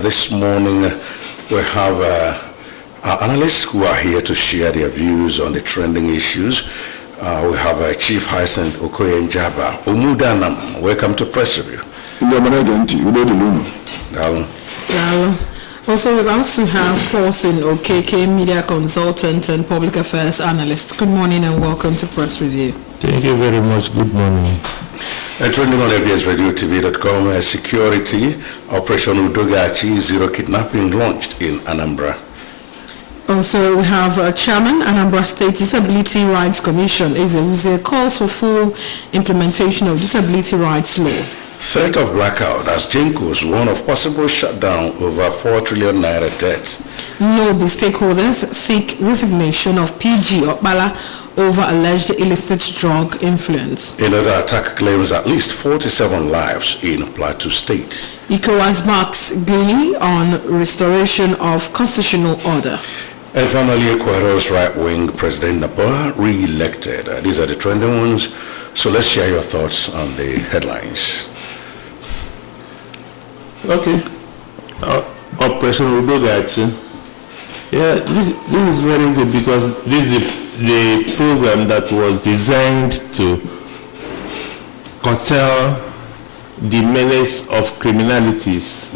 This morning, we have our analysts who are here to share their views on the trending issues. We have Chief Hyacinth Okoye Njaba. Umudanam, welcome to Press Review. Also with us, we have Paulson Okeke, media consultant and public affairs analyst. Good morning and welcome to Press Review. Thank you very much. Good morning. Trending on absradiotv.com, security, Operation Udogachi, zero kidnapping launched in Anambra. Also, we have Chairman, Anambra State Disability Rights Commission, Ezeuze, calls for full implementation of disability rights law. Threat of blackout as Jinkos warn of possible shutdown over 4 trillion naira debt. Nobi stakeholders seek resignation of PG Okpala over alleged illicit drug influence. Another attack claims at least 47 lives in Plateau State. ECOWAS marks Guinea on restoration of constitutional order. And finally, Ecuador's right-wing President Anambra re-elected. These are the trending ones. So let's share your thoughts on the headlines. Okay. Operation Udogachi. Yeah, this is very good because this is the program that was designed to curtail the menace of criminalities,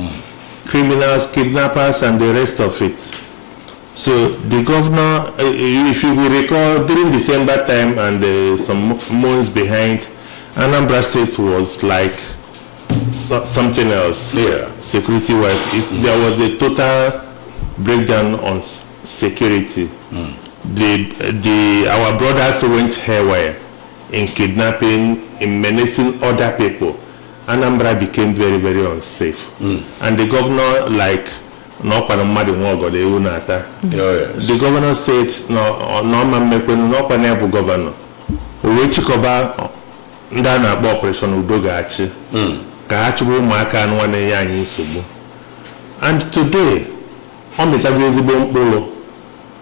criminals, kidnappers, and the rest of it. So the governor, if you will recall, during December time and some months behind, Anambra State was like something else. Yeah. Security-wise, there was a total breakdown on security. Our brothers went haywire in kidnapping, in menacing other people. Anambra became very, very unsafe. And the governor, like, the governor said, no governor. Operation Udogachi. And today,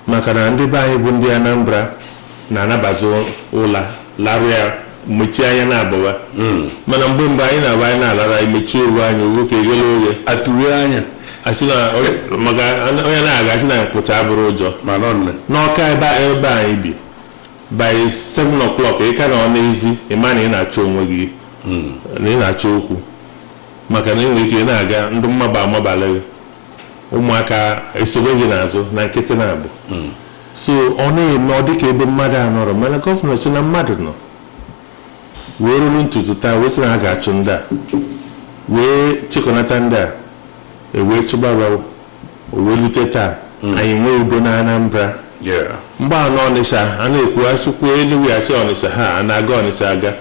maka na ndị be anyị bụ ndị Anambra na-anabazi ụla laria mechie anya na-abụwa mana mgbe anyị na-aba anyị na-alara imechi oru anyị ogo ka egele oge atụrụ anya asị na maka onye na-aga asị na mkpụcha abụrụ ụjọ n'ọka ebe anyị bi by 7 o'clock ị ka na ọ n'ezi ịma na ị na-achọ onwe gị na ị na-achọ okwu maka na enwere ike na-aga ndị mmaba amabala ụmụaka esobe gị n'azụ na nkịtị na-abụ so ọ na-eme ọ dịka ebe mmadụ anọrọ mana gọvanọ si na mmadụ nọ wee ruru ntutu taa wee sị na ha ga-achụ ndị a wee chịkọnata ndị a ewee chụgbaba wee lute taa anyị nwee udo na Anambra mgbe anọ Ọnịsha a na-ekwu achụkwu eluigwe achị Ọnịsha ha a na-aga Ọnịsha aga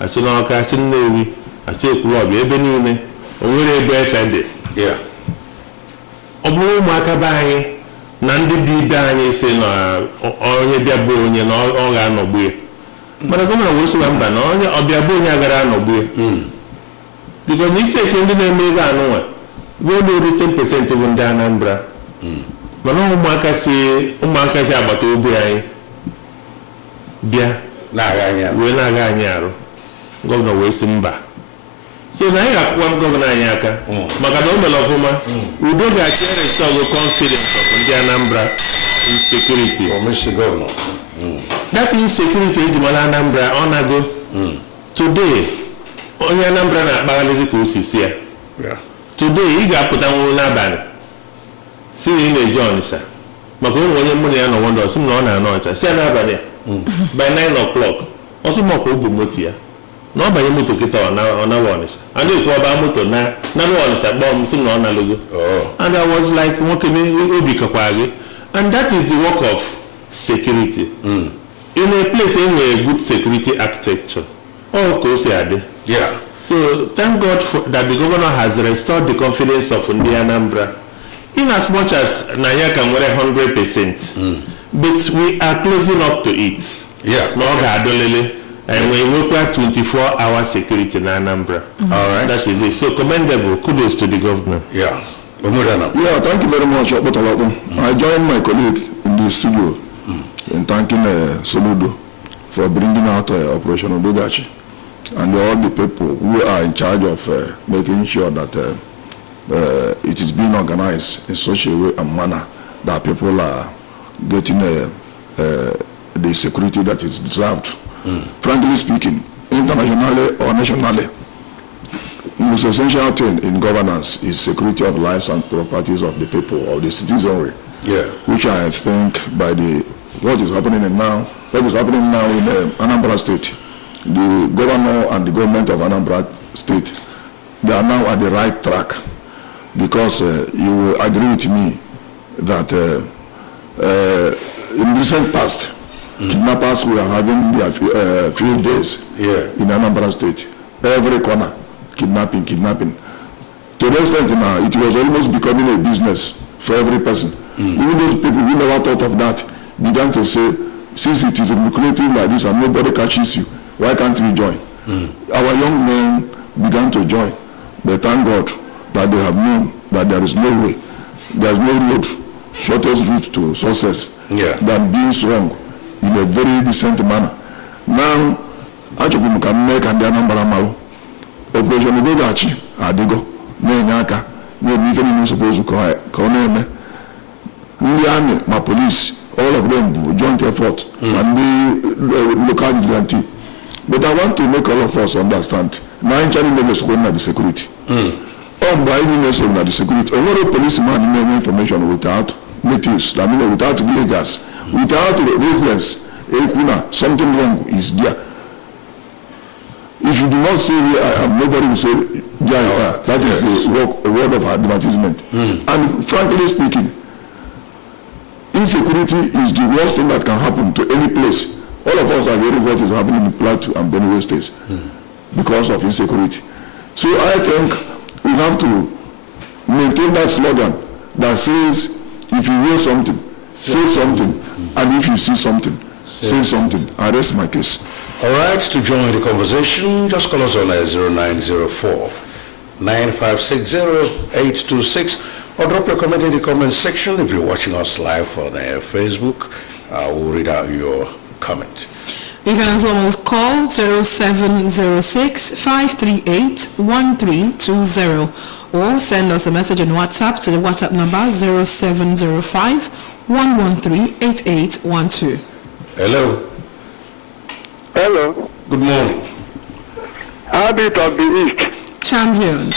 achị n'Ọka achị Nnewi achị Ekwulọbịa ebe niile o nwere ebe efe dị ọ bụrụ ụmụaka be anyị na ndị bi ibe anyị si na onye bịa bụ onye na ọ ga-anọgbu ya mana gọvanọ wee sịwa mba na onye ọbịa bụ onye agara anọgbu ya biko na icheche ndị na-eme ebe anụnwa wee na-eru 10% bụ ndị Anambra mana ụmụaka si agbata obi anyị bịa wee na-aga anyị arụ gọvanọ wee sị mba so na anyị ga-akwụkwa gọvanọ anyị aka maka na o mere ọfụma Udogachi restore confidence of ndị Anambra in security. That insecurity eji mara Anambra ọ nago today onye Anambra na-akpaghalịzi ka osisi ya today ị ga-apụta nwụrụ n'abalị si na ị na-eje Ọnịsha maka onye mụ na ya nọ wọndọ sị m na ọ na-anọ ọcha si ya n'abalị by 9 o'clock ọsọ maka o bu moto ya na ọ banye moto kịta ọ nawa Ọnịsha a na-ekwu ọba moto na Ọnịsha kpọọ m sị na ọ nalụgo and I was like nwoke obi kakwa gị and that is the work of security in a place with a good security architecture ka o si adị so thank God that the governor has restored the confidence of ndị Anambra in as much as na ya ka nwere 100% but we are closing up to it na ọ ga-adọlele and we work at 24-hour security in Anambra. All right. That's it. So commendable. Kudos to the governor. Yeah. Yeah, thank you very much. I join my colleague in the studio in thanking Soludo for bringing out Operation Udogachi and all the people who are in charge of making sure that it is being organized in such a way and manner that people are getting the security that is deserved. Frankly speaking, internationally or nationally, the most essential thing in governance is security of lives and properties of the people, of the citizenry. Yeah. Which I think by what is happening now in Anambra State, the governor and the government of Anambra State, they are now at the right track, because you will agree with me that in recent past, kidnappers were having their field days in Anambra State. Every corner, kidnapping. To the extent now, it was almost becoming a business for every person. Even those people who never thought of that began to say, since it is lucrative like this and nobody catches you, why can't we join? Our young men began to join. But thank God that they have known that there is no way, there is no road, shortest route to success than being strong in a very decent manner. Now, Achukwu can make and then Anambra Operation Ugogachi Adigo, Nenyaka, even supposed to call name. The army, my police, all of them joint effort and the local vigilante. But I want to make all of us understand. Now in China, the security. By any lesson of the security, a lot of policemen know information without natives, without villagers, without residents. Something wrong is there. If you do not say where I am, nobody will say there you are. That is the word of advertisement. And frankly speaking, insecurity is the worst thing that can happen to any place. All of us are hearing what is happening in Plateau and Benue states because of insecurity. So I think we have to maintain that slogan that says, if you hear something, say something, and if you see something, say something. I rest my case. All right, to join the conversation, just call us on 0904 9560 826 or drop your comment in the comment section. If you're watching us live on Facebook, we'll read out your comment. You can as well call 0706 538 1320 or send us a message on WhatsApp to the WhatsApp number 0705 113 8812. Hello. Hello. Good morning. Habit of the East. Champion.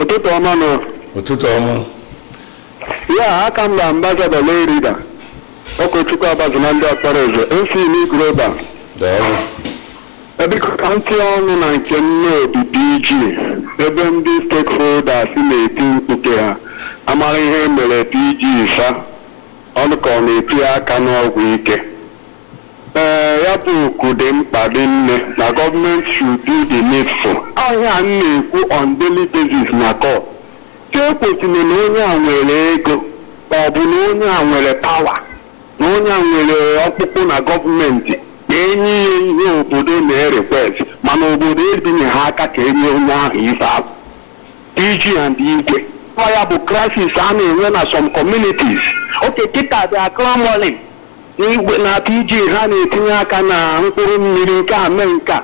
Ụtụtụ ọma nọ. Ụtụtụ ọma. Ya, aka m na ambassador lay reader. Okochukwu Abazu na ndị ọkpara eze. MC Global. Daalụ. Ebiko ka ntị ọnụ na nke nnobi PG ebe ndị stakeholders na-eti mkpuke ha amara ihe mere PG sa ọnụ ka ọ na-eti aka n'ọgwụ ike. Ya bụ okwu dị mkpa dị nne na gọọmenti should do the needful. Ahịa a na-ekwu on daily basis na court. Ka ekwesịrị na onye a nwere ego ma ọ bụ na onye a nwere pawa na onye a nwere ọkpụkpụ na gọọmenti enye ya ihe obodo na-request mana obodo ebinye ha aka ka enye onye ahụ ife ahụ. PG and Igwe ya bụ crisis a na-enwe na some communities. Okay, kịta dị akramolin n'igwe na PG ha na-etinye aka na mkpụrụ mmiri nke a mee nke a.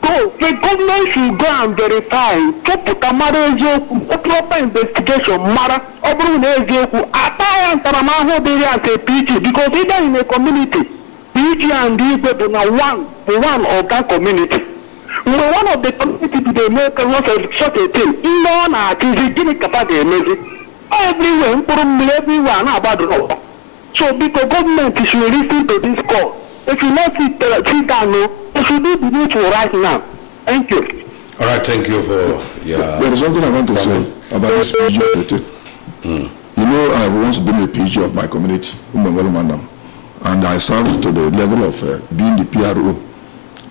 So the government should go and verify, chọpụta mara eziokwu, proper investigation mara ọ bụrụ na eziokwu ata ya ntaramahụhụ dịrị as a PG because either in a community PG and Igwe bụ na one of that community. Mgbe one of the community bido make such a thing, ndị ọ na-achịzi gịnị kapa ga-emezi everywhere mkpụrụ mmiri everywhere na-agbado n'ụwa. So because government should listen to this call. If you not sit down, you should do the needful right now. Thank you. All right, thank you for your... There is something I want to say about this PG of the thing. You know, I have once been a PG of my community, and I served to the level of being the PRO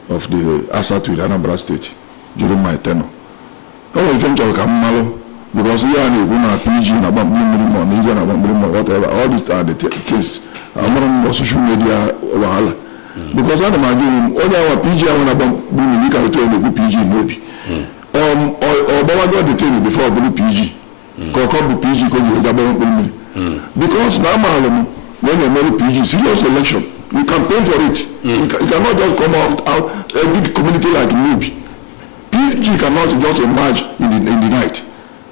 of the ASAT with Anambra State during my tenure. Because we are going to PG, whatever, all these are the things. I'm on social media. Because I'm doing all our PG, I want to bring you can tell the PG maybe. Or got the thing before I go PG. PG because now when you make PG, serious election, you campaign for it. You cannot just come out a big community like Nubi. PG cannot just emerge in the night.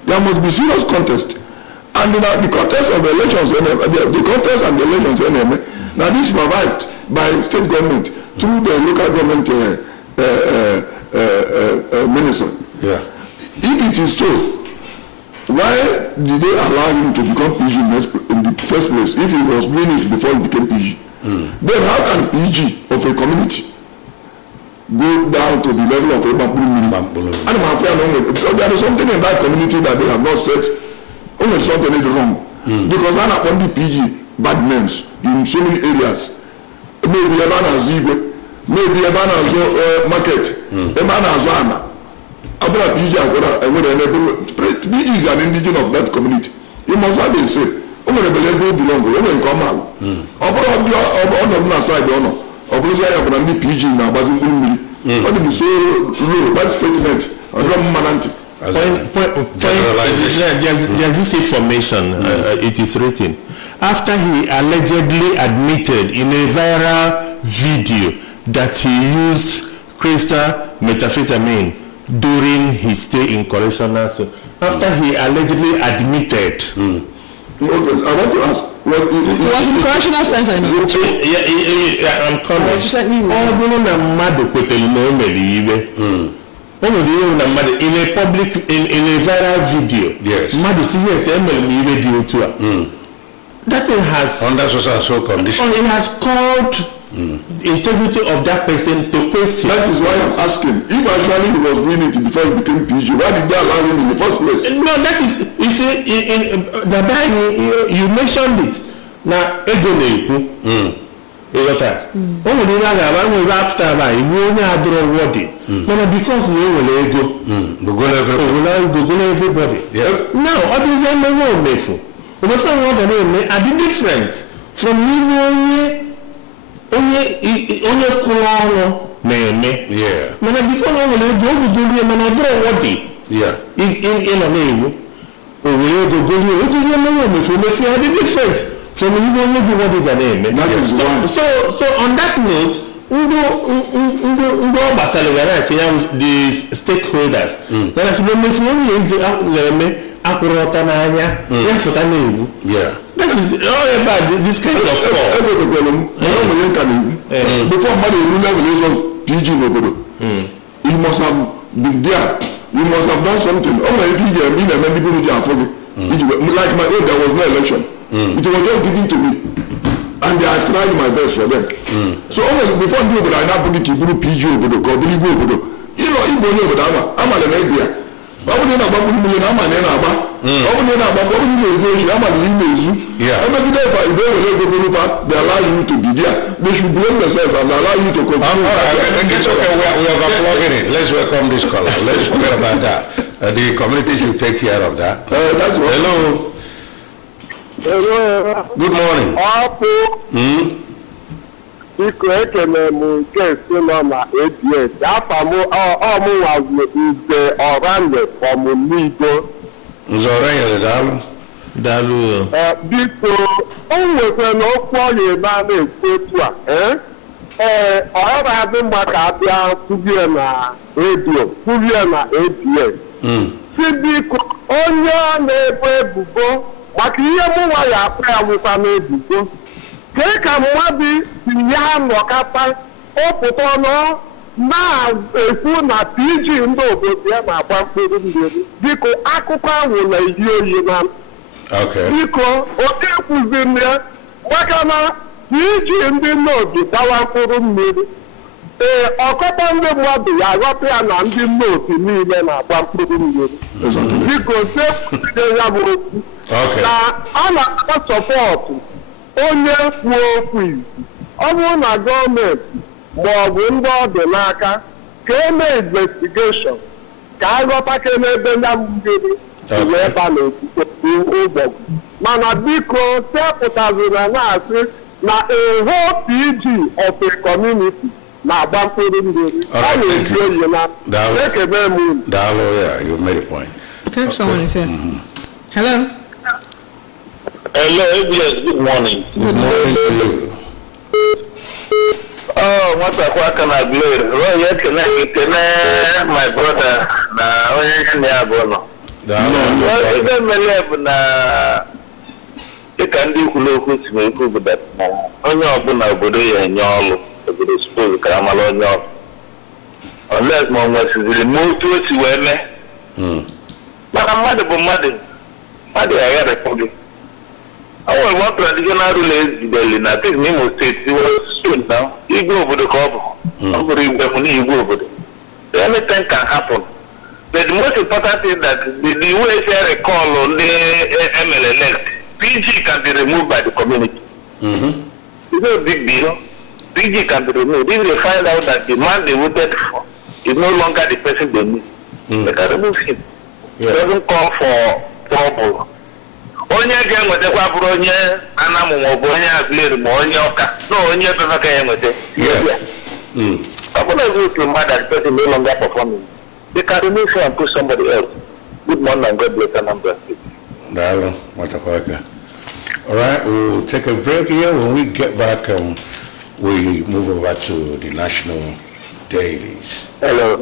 There must be serious contest. And the contest of elections, the contest and the elections, now this is provided by state government through the local government minister. Yeah. If it is so, why did they allow him to become PG in the first place if he was winning it before he became PG? Then how can PG of a community go down to the level of a Bambulu? And there is something in that community that they have not said. Only something is wrong. Because I'm upon the PG bad names in so many areas. Maybe a man has Zigwe, maybe a man has market, a man has Wana. PG is an indigenous of that community. You must have been said. Only the level belong, only come out. Upon the side, the PG now, but only so low, that statement, a drum mananti. There's this information, it is written. After he allegedly admitted in a viral video that he used crystal methamphetamine during his stay in correctional center. After he allegedly admitted. Okay, I want to ask. It was in correctional center. Yeah, I'm coming. In a public, in a viral video. Yes. That thing has under so condition. It has called the integrity of that person to question. That is why I'm asking. If actually he was winning it before he became PG, why did they allow him in the first place? No, that is, you see, you mentioned it. Now, because we will ego, everybody. Yeah. Now, what is the are different from only yeah. Yeah. So we will know what is the name. So on that note, the stakeholders. Yeah. That is all about this kind of call. Before money PG he must have been there. You must have done something. Like my own, there was no election. It was just given to me, and I tried my best for them. So always before you go, I now put the PG over the go. You know, if you go down, I'm an idea. I'm going to they allow you to be there. They should blame themselves and allow you to continue. It's okay. We are plugging it. Let's welcome this caller. Let's forget about that. The community should take care of that. That's what. Hello. Good morning. Biko ekele m nke si nọ na ABS afọ m ọmụnwa Nze Ọranye Ọmụnigo. Nze Ọranye daalụ. Biko o nwekwa na okwu ọya ebe a na-ekwu etu a ọ ga-adị mma ka abịa kwubie na redio kwubie na ABS si biko onye na-ebo ebubo maka ihe mụnwa ya akpa ya nwụkwa n'ebubo kee ka mmadụ si ya nọkọta ọpụta ọnụ na-ekwu na PG ndị obodo ya na-agba mkpụrụ mmiri biko akụkọ ahụ na-eyi oyi na biko onye kwuziri ya maka na PG ndị nnobi gbawa mkpụrụ mmiri ọkọta ndị mmadụ ya aghọta ya na ndị nnobi niile na-agba mkpụrụ mmiri biko sekwuzie ya bụ okwu na a na-akpọ sọpọtụ onye kwuo okwu izu ọ bụrụ na gọọmenti ma ọ bụ ndị ọ dị n'aka ka eme investigeshọn ka a ghọtake n'ebe ya mmiri wee ba n'etiti ụgbọgụ mana biko sepụtaziri na-asị na eho PG of a community na-agba mkpụrụ mmiri ọ na-eji oyi na ekebe m unu. Daalụ, yeah, you made a point. Okay, someone is here. Hello. Hello, ABS, good morning. Good morning to you. Oh, what's up, what can I do? Well, you can my brother, na onye ya bono. Ebe mere bụ na dịka ndị kwuru okwu si wee kwu bụ na onye ọbụla obodo ya enye ọrụ obodo suppose ka amara onye ọrụ unless ma ọ nwesịziri ma otu o si wee mee mana mmadụ bụ mmadụ ya agharịpụ gị. O nwere one traditional rule ezideli na things n'Imo steeti na igwe obodo ka ọ bụ ọ bụrụ igwe mụ na igwe obodo. So anything can happen. But the most important thing that the way they recall on the ML elect, PG can be removed by the community. It's not a big deal. PG can be removed. If they find out that the man they voted for is no longer the person they need, they can remove him. It doesn't call for trouble. Onye ga-enwetakwa bụrụ onye Anambra ma ọ bụ onye Aguleri ma onye Ọka na onye Papa ka ya enweta. Ọ bụrụ na eziokwu mmadụ that the person no longer performing, they can remove him and put somebody else. Good morning and God bless Anambra State. All right, we'll take a break here. When we get back, we move over to the national dailies. Hello.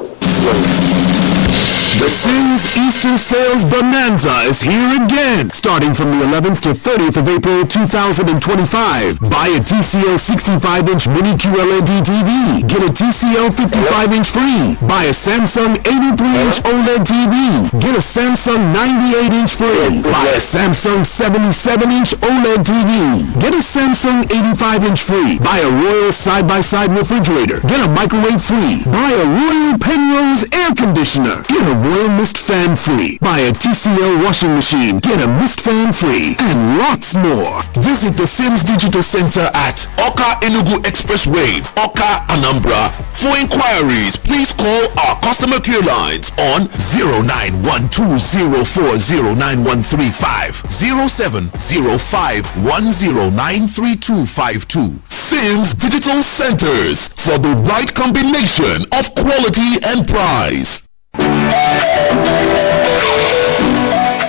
The Sims Easter Sales Bonanza is here again, starting from the 11th to 30th of April 2025. Buy a TCL 65-inch mini QLED TV. Get a TCL 55-inch free. Buy a Samsung 83-inch OLED TV. Get a Samsung 98-inch free. Buy a Samsung 77-inch OLED TV. Get a Samsung 85-inch free. Buy a Royal side-by-side refrigerator. Get a microwave free. Buy a Royal Penrose air conditioner. Get a Royal Mist Fan free. Buy a TCL washing machine. Get a Mist Fan free. And lots more. Visit the Sims Digital Center at Oka Enugu Expressway, Oka, Anambra. For inquiries, please call our customer care lines on 0912040935, 0705109352. Sims Digital Centers, for the right combination of quality and price.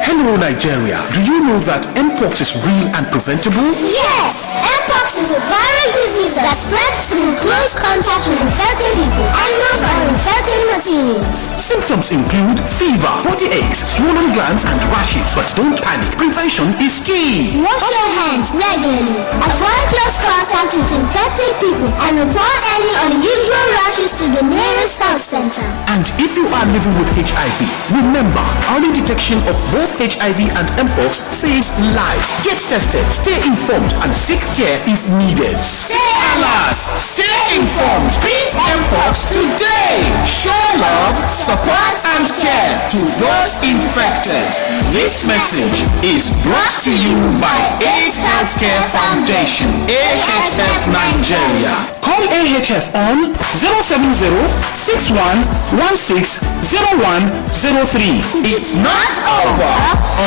Hello Nigeria, do you know that Mpox is real and preventable? Yes! Mpox is a viral disease that spreads through close contact with infected people, animals, or infected materials. Symptoms include fever, body aches, swollen glands, and rashes. But don't panic, prevention is key. Wash your hands regularly, avoid close contact with infected people, and report any unusual rashes to the nearest health center. And if you are living with HIV, remember, early detection of both HIV and Mpox saves lives. Get tested, stay informed, and seek care if needed. Stay alert, stay informed, beat Mpox today. Show love, support, and care to those infected. This message is brought to you by AIDS Healthcare Foundation, AHF Nigeria. Call AHF on 070-6116-0103. It's not over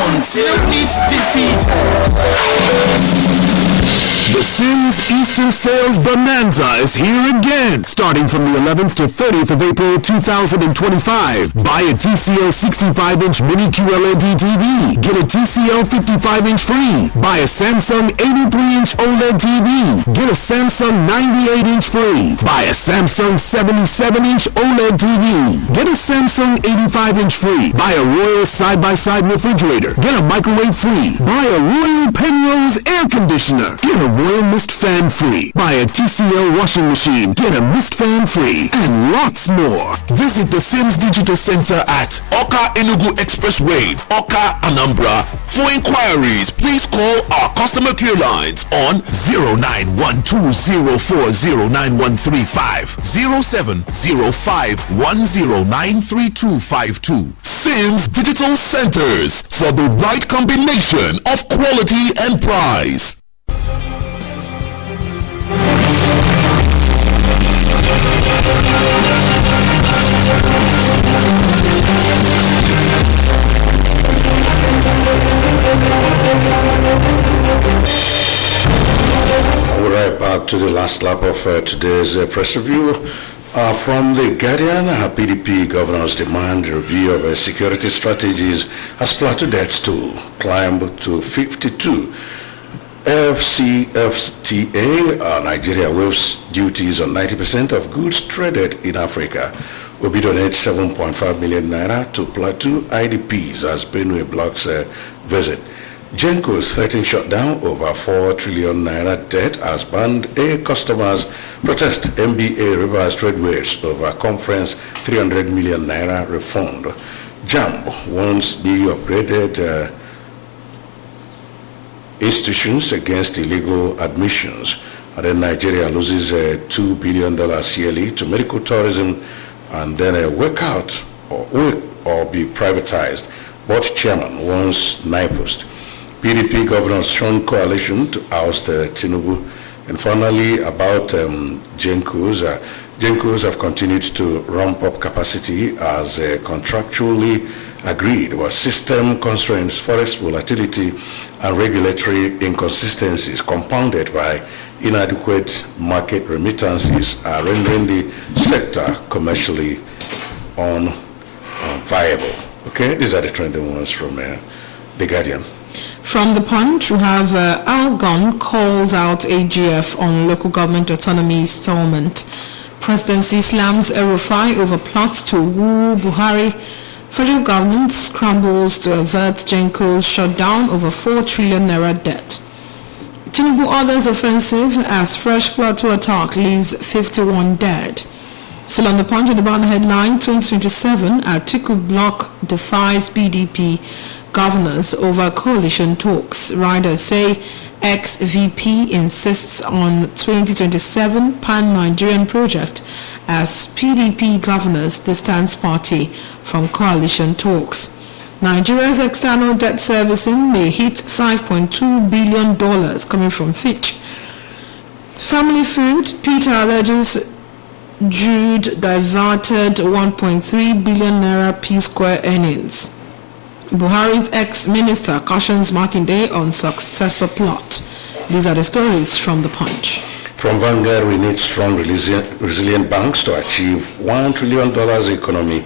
until it's defeated. The Sims Easter Sales Bonanza is here again, starting from the 11th to 30th of April 2025. Buy a TCL 65-inch mini QLED TV. Get a TCL 55-inch free. Buy a Samsung 83-inch OLED TV. Get a Samsung 98-inch free. Buy a Samsung 77-inch OLED TV. Get a Samsung 85-inch free. Buy a Royal side-by-side refrigerator. Get a microwave free. Buy a Royal Penrose air conditioner. Get a Royal Mist Fan free. Buy a TCL washing machine. Get a Mist Fan free. And lots more. Visit the Sims Digital Center at Oka Enugu Expressway, Oka, Anambra. For inquiries, please call our customer care lines on 0912040935, 0705109352. Sims Digital Centers, for the right combination of quality and price. We're right back to the last lap of today's press review. From the Guardian, PDP governors demand a review of security strategies as plateau deaths toll climb to 52. FCFTA, Nigeria waives duties on 90% of goods traded in Africa. Obi donates 7.5 million naira to Plateau IDPs as Benue blocks visit. Genco's threatened shutdown over 4 trillion naira debt as band A customers protest MBA reverse trade weights over conference 300 million naira refund. JAMB wants new upgraded institutions against illegal admissions. And then Nigeria loses $2 billion CLE to medical tourism, and then a workout or be privatized. Board chairman wants NIPOST. PDP governors strong coalition to oust Tinubu. And finally, about Gencos. Gencos have continued to ramp up capacity as contractually agreed, but system constraints, forex volatility, and regulatory inconsistencies compounded by inadequate market remittances are rendering the sector commercially unviable. Okay, these are the trending ones from The Guardian. From The Punch, we have Algon calls out AGF on local government autonomy installment. Presidency slams El-Rufai over plot to woo Buhari. Federal government scrambles to avert Genco's shutdown over 4 trillion naira debt. Tinubu orders offensive as fresh Plateau attack leaves 51 dead. Still on The Punch, the banner headline 2027, Atiku bloc defies PDP governors over coalition talks. Riders say ex-VP insists on 2027 pan-Nigerian project as PDP governors distance party from coalition talks. Nigeria's external debt servicing may hit $5.2 billion coming from Fitch. Family food, Peter alleges Jude diverted 1.3 billion naira P-square earnings. Buhari's ex-minister cautions Makinde on successor plot. These are the stories from The Punch. From Vanguard, we need strong, resilient banks to achieve $1 trillion economy.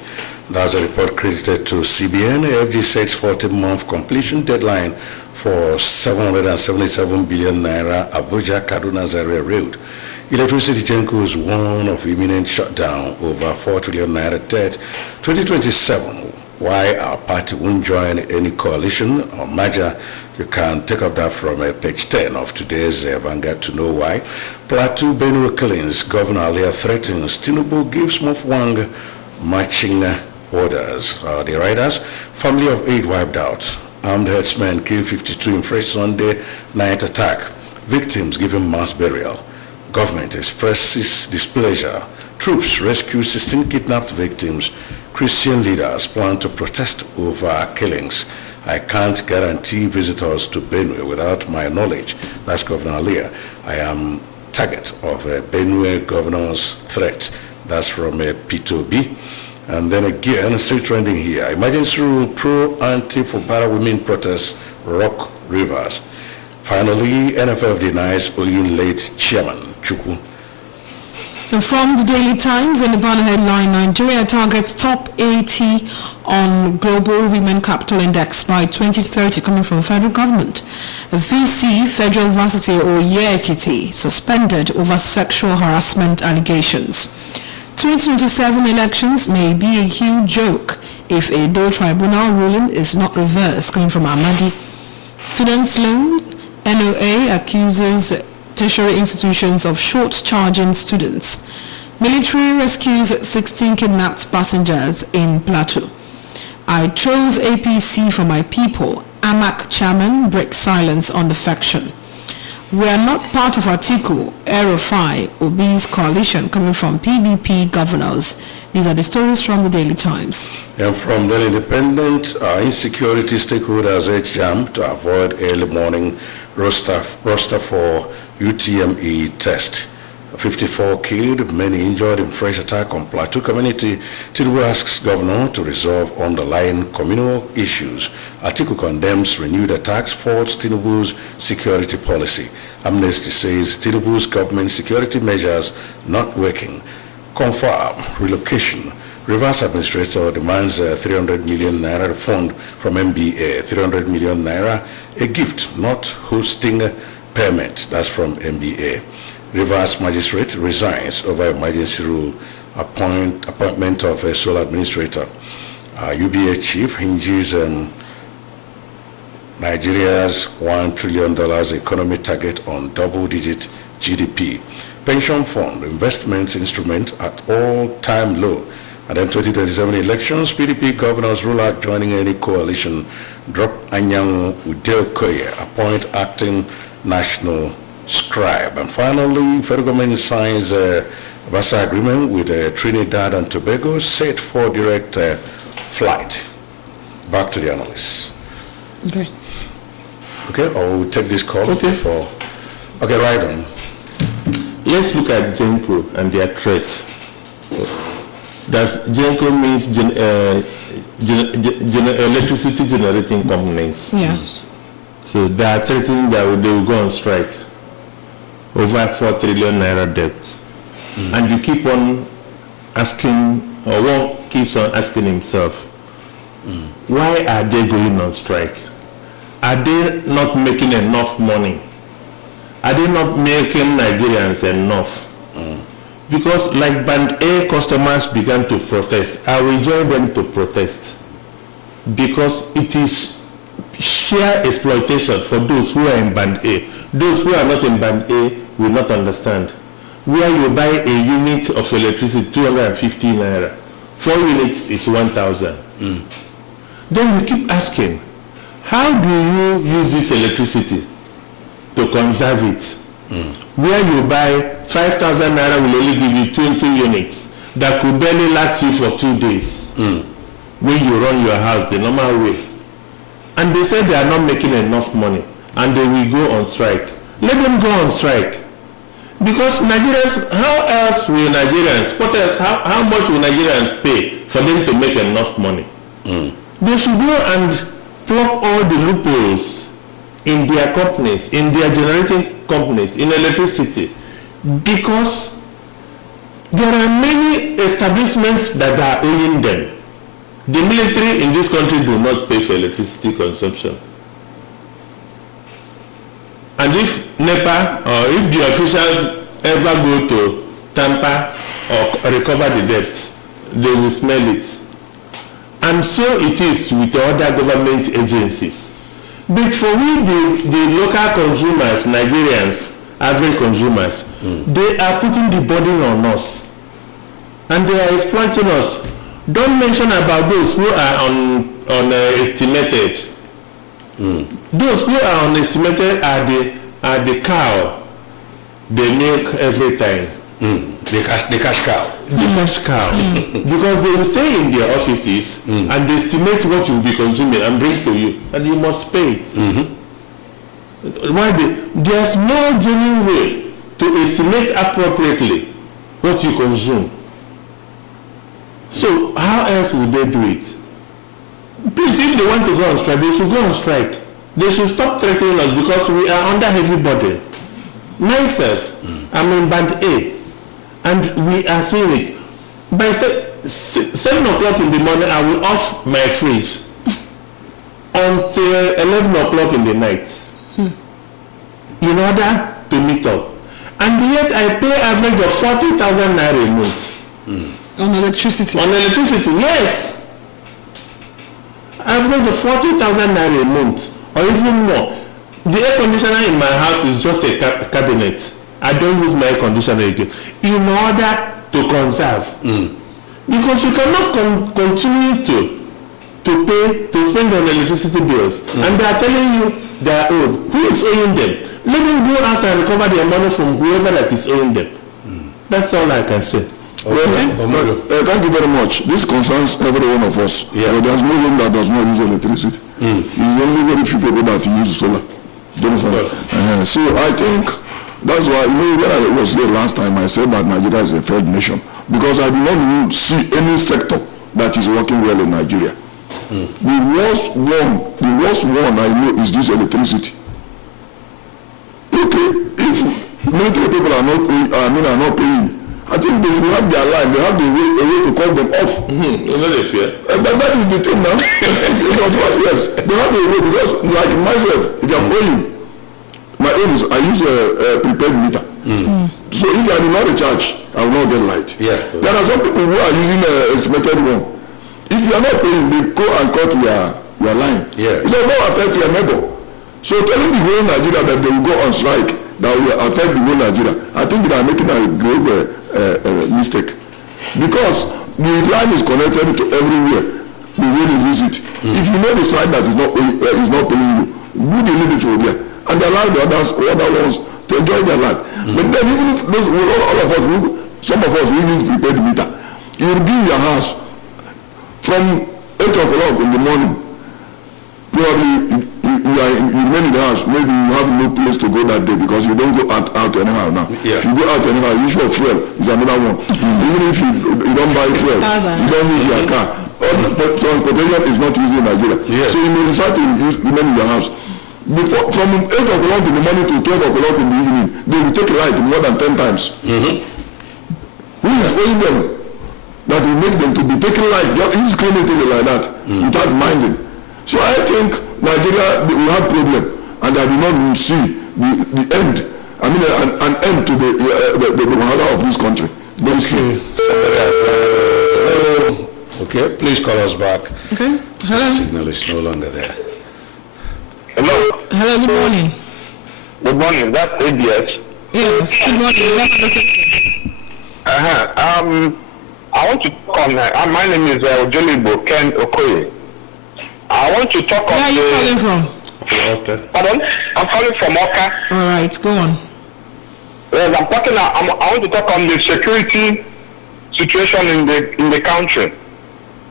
That's a report credited to CBN. AFG sets 14-month completion deadline for 777 billion naira Abuja Kaduna Zaria Road. Electricity Genco is one of imminent shutdown over 4 trillion naira debt. 2027. Why our party won't join any coalition or merger? You can take up that from page 10 of today's Vanguard to know why. Plateau Benue killings. Governor Alia threatens Tinubu gives Mofwang marching orders. The riders, family of 8 wiped out. Armed herdsmen killed 52 in fresh Sunday night attack. Victims given mass burial. Government expresses displeasure. Troops rescue 16 kidnapped victims. Christian leaders plan to protest over killings. I can't guarantee visitors to Benue without my knowledge. That's Governor Alia. I am target of a Benue governor's threat. That's from P2B. And then again, still trending here. Emergency rule pro-anti-Fubara women protests rock rivers. Finally, NFF denies Oyin late chairman Chukwu. And from the Daily Times and the banner headline, Nigeria targets top 80 on Global Women Capital Index by 2030, coming from the federal government. VC Federal Varsity or Ekiti suspended over sexual harassment allegations. 2027 elections may be a huge joke if a Edo tribunal ruling is not reversed, coming from Amadi. Students' loan, NOA accuses tertiary institutions of short-charging students. Military rescues 16 kidnapped passengers in Plateau. I chose APC for my people. AMAC chairman breaks silence on defection. We are not part of Atiku, El-Rufai, Obi's coalition, coming from PDP governors. These are the stories from the Daily Times. And from the Independent, insecurity stakeholders urge JAM to avoid early morning roster for UTME test. 54 killed, many injured in fresh attack on Plateau community. Tinubu asks governor to resolve underlying communal issues. Atiku condemns renewed attacks, faults Tinubu's security policy. Amnesty says Tinubu's government security measures not working. Confirm relocation. Reverse administrator demands 300 million naira refund from MBA. 300 million naira, a gift, not hosting payment. That's from MBA. Reverse magistrate resigns over emergency rule appointment of a sole administrator. UBA chief hinges Nigeria's $1 trillion economy target on double-digit GDP. Pension fund investment instrument at all-time low. And then 2027 elections, PDP governors rule out joining any coalition. Drop Anyang Udeokoye, appoint acting national scribe. And finally, federal government signs a Basa agreement with Trinidad and Tobago, set for direct flight. Back to the analysts. Okay. Okay, I will take this call. Okay. Okay, right on. Let's look at Genco and their threats. Genco means electricity generating companies. Yes. So they are threatening that they will go on strike over 4 trillion naira debt. And you keep on asking, or one keeps on asking himself, why are they going on strike? Are they not making enough money? Are they not making Nigerians enough? Because like Band A customers began to protest, I will join them to protest. Because it is sheer exploitation for those who are in Band A. Those who are not in Band A will not understand. Where you buy a unit of electricity, 250 naira. 4 units is 1,000. Then we keep asking, how do you use this electricity to conserve it? Where you buy 5,000 naira will only give you 20 units that could barely last you for 2 days when you run your house the normal way. And they say they are not making enough money and they will go on strike. Let them go on strike. Because Nigerians, how else will Nigerians, what else, how much will Nigerians pay for them to make enough money? They should go and plug all the loopholes in their companies, in their generating companies, in electricity, because there are many establishments that are owing them. The military in this country do not pay for electricity consumption. And if NEPA or if the officials ever go to tamper or recover the debt, they will smell it. And so it is with other government agencies. But for we, the local consumers, Nigerians, average consumers, they are putting the burden on us. And they are exploiting us. Don't mention about those who are estimated. Those who are unestimated are the cow they milk every time. The cash cow. The cash cow. Because they will stay in their offices and they estimate what you will be consuming and bring to you, and you must pay it. Why there's no genuine way to estimate appropriately what you consume. So how else will they do it? Please, if they want to go on strike, they should go on strike. They should stop threatening us because we are under heavy burden. Myself, I'm in Band A, and we are seeing it. By 7 o'clock in the morning, I will off my fridge until 11 o'clock in the night in order to meet up. And yet I pay average of 40,000 naira a month. On electricity? On electricity, yes. Average of 40,000 naira a month, or even more. The air conditioner in my house is just a cabinet. I don't use my air conditioner again. In order to conserve. Because you cannot continue to spend on electricity bills. And they are telling you they are owed. Who is owing them? Let them go out and recover their money from whoever that is owing them. That's all I can say. Thank you very much. This concerns every one of us. But there's no one that does not use electricity. It's only very few people that use solar. So I think that's why, when I was there last time, I said that Nigeria is a third nation, because I do not see any sector that is working well in Nigeria. The worst one I know is this electricity. Okay, if military people are not paying, I think they should have their line. They have a way to call them off. But that is the thing now. Yes, they have a way, because like myself, if I'm owing, my own is I use a prepaid meter. So if I do not recharge, I will not get light. Yeah. There are some people who are using a estimated one. If you are not paying, they go and cut your line. Yeah. It does not affect your neighbor. So telling the whole Nigeria that they will go on strike, that will affect the whole Nigeria, I think they are making a grave mistake. Because the line is connected to everywhere. We really use it. If you know the side that is not paying you, do the needful there and allow the other ones to enjoy their life. But then even if those, all of us, some of us, we use prepaid meter. You will give your house from 8 o'clock in the morning. Probably you remain in the house. Maybe you have no place to go that day because you don't go out anyhow now. Yeah. If you go out anyhow, issue of fuel is another one. Even if you don't buy fuel, you don't use your car. Transportation is not easy in Nigeria. Yeah. So you may decide to remain in your house. From 8 o'clock in the morning to 12 o'clock in the evening, they will take light more than 10 times. Who is paying them that will make them to be taking light indiscriminately like that without minding? So I think Nigeria will have problem, and I do not see the end. I mean, an end to the wahala of this country. Very soon. Okay, please call us back. Okay. Hello. The signal is no longer there. Hello. Hello, good morning. Good morning. That's ABS. Yes, good morning. I want to talk on. My name is Ojolibo Ken Okoye. I want to talk on. Where are you calling from? Okay. Pardon? I'm calling from Oka. All right, go on. Yes, I want to talk on the security situation in the country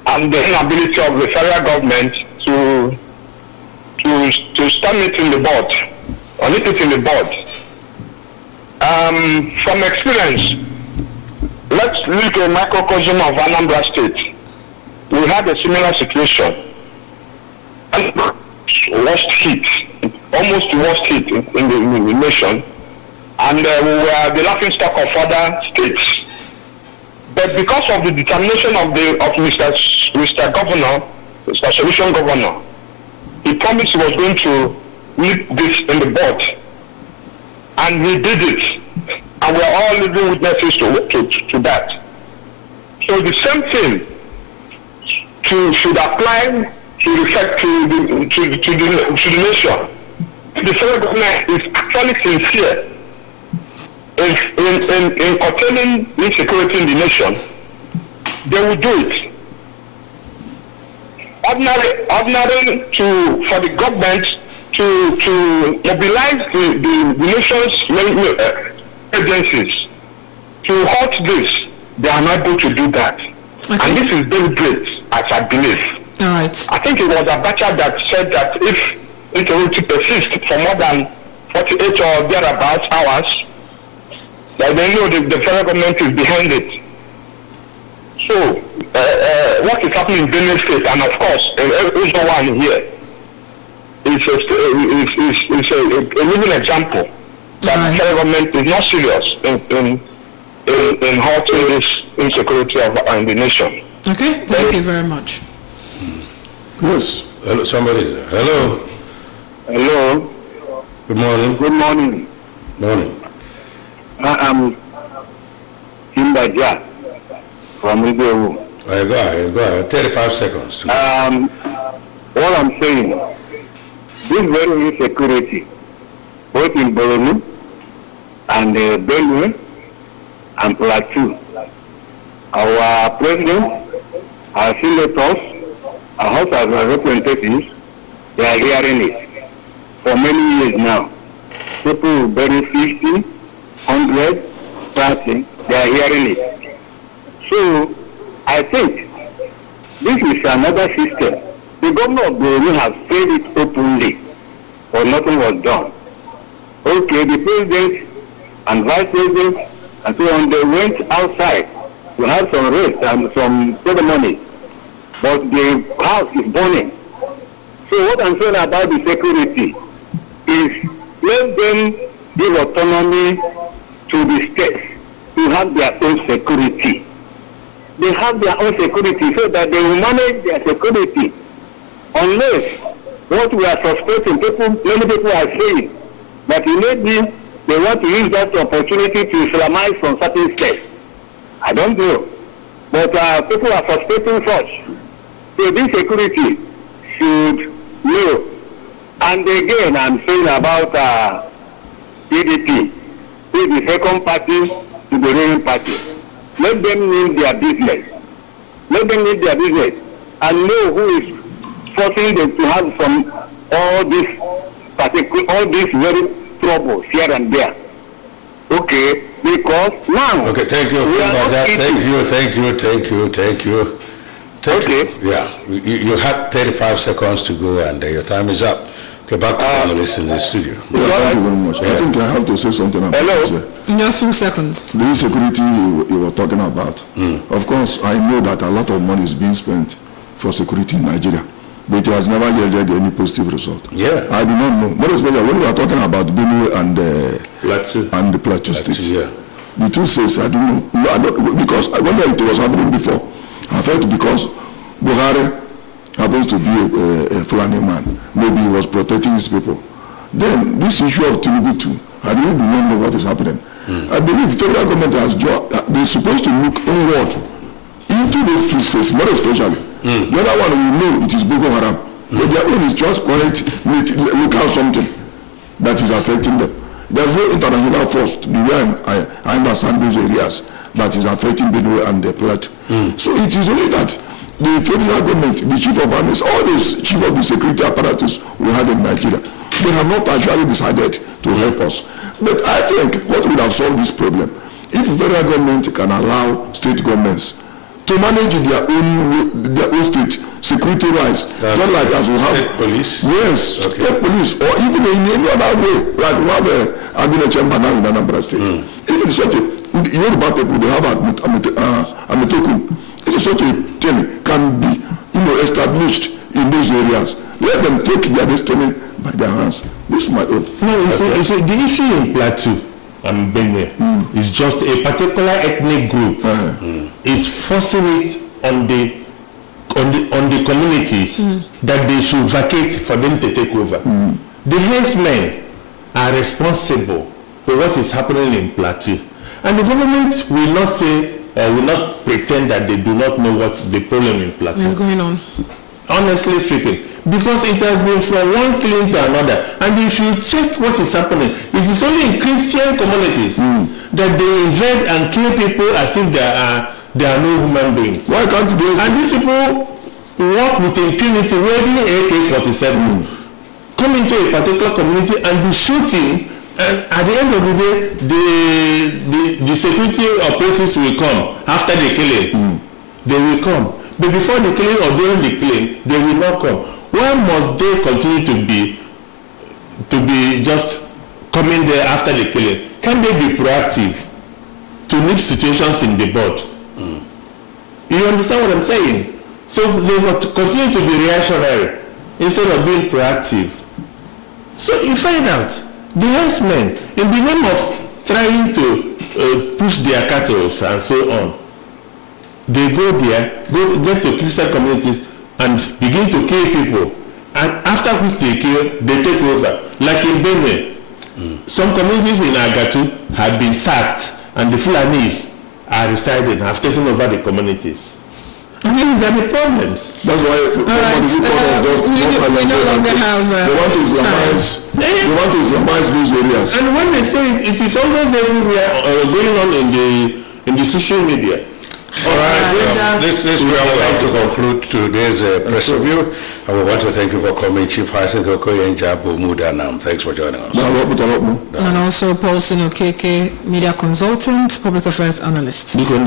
and the inability of the federal government to stamp it in the board or nip it in the board. From experience, let's look at a microcosm of Anambra State. We had a similar situation. Worst hit, almost worst hit in the nation, and we were the laughing stock of other states. But because of the determination of Mr. Governor, Mr. Solution Governor, he promised he was going to nip this in the bud, and he did it, and we are all living witnesses to that. So the same thing should apply to the nation. The federal government is actually sincere in curtailing insecurity in the nation. They will do it. Ordinary for the government to mobilize the nation's agencies to halt this. They are not able to do that. Okay. And this is deliberate, as I believe. All right. I think it was Abacha that said that if insecurity persists for more than 48 or thereabouts hours, that they know the federal government is behind it. So, what is happening in Benue State, and of course, everyone here, is a living example that the federal government is not serious in halting this insecurity in the nation. Okay, thank you very much. Yes. Hello, somebody there. Hello. Hello. Good morning. Good morning. Morning. I am Imbaja from Igwewu. Go ahead. 35 seconds. What I'm saying, this very insecurity, both in Boronu and Benue and Plateau, our president, our senators, our House of Representatives, they are hearing it for many years now. People who bury 50, 100, 30, they are hearing it. So, I think this is another system. The governor of Boronu has said it openly, but nothing was done. Okay, the president and vice president and so on, they went outside to have some rest and some ceremony, but the house is burning. So what I'm saying about the security is let them give autonomy to the states to have their own security. They have their own security so that they will manage their security. Unless what we are suspecting, many people are saying that maybe they want to use that opportunity to Islamize from certain states. I don't know. But people are suspecting such. So this security should know. And again, I'm saying about PDP, who is the second party to the ruling party. Let them name their business. Let them name their business and know who is forcing them to have some all these very troubles here and there. Okay, because now. Okay, thank you. Thank you. Okay. Yeah, you had 35 seconds to go and your time is up. Okay, back to the analysts in the studio. Yeah, thank you very much. I think I have to say something about this. Just 2 seconds. The insecurity you were talking about. Of course, I know that a lot of money is being spent for security in Nigeria, but it has never yielded any positive result. Yeah. I do not know. More especially when we are talking about Benue and the Plateau State. Yeah. The two states, I don't know. No, I don't, because when it was happening before, I felt because Buhari happens to be a Fulani man, maybe he was protecting his people. Then this issue of Tinubu too, I really do not know what is happening. I believe the federal government has they're supposed to look inward into those two states, more especially. The other one we know it is Boko Haram, but their own is just quiet, look out something that is affecting them. There's no international force the way I understand those areas that is affecting Benue and the Plateau. So it is only that the federal government, the chief of army, all the chief of the security apparatus we had in Nigeria, they have not actually decided to help us. But I think what would have solved this problem, if the federal government can allow state governments to manage their own state security wise, just like as we have state police. Yes, okay. State police, or even in any other way, like we have a chamber now in Anambra State. If it is such a, you know about people, they have Ametokun. It is such a thing can be, established in those areas. Let them take their destiny by their hands. This is my own. No, you see, the issue in Plateau and Benue is just a particular ethnic group is forcing it on the communities that they should vacate for them to take over. The herdsmen are responsible for what is happening in Plateau, and the government will not say or will not pretend that they do not know what the problem in Plateau is going on. Honestly speaking, because it has been from one killing to another, and if you check what is happening, it is only in Christian communities that they invade and kill people as if they are no human beings. Why can't they? And these people work with impunity, wearing AK-47, come into a particular community and be shooting, and at the end of the day, the security operatives will come after the killing. They will come. But before the killing or during the killing, they will not come. Why must they continue to be just coming there after the killing? Can they be proactive to nip situations in the bud? You understand what I'm saying? So they will continue to be reactionary instead of being proactive. So you find out the herdsmen, in the name of trying to push their cattle and so on, they go there, get to Christian communities and begin to kill people. And after which they kill, they take over. Like in Benue, some communities in Agatu have been sacked and the Fulanis are residing, have taken over the communities. And these are the problems. That's why we no longer have they want to Islamize these areas. And when they say it is always everywhere going on in the social media. All right, this is where we have to conclude today's press review. And we want to thank you for coming, Chief Hyacinth Okoye Njaba Omudanam. Thanks for joining us. And also Paulson Okeke, media consultant, public affairs analyst. I am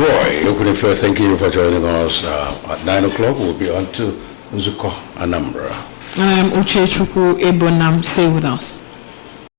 Roy Okunifo, thank you for joining us. At 9 o'clock, we'll be on to Nzuko, Anambra. And I am Uche Chukwu Ebonam. Stay with us.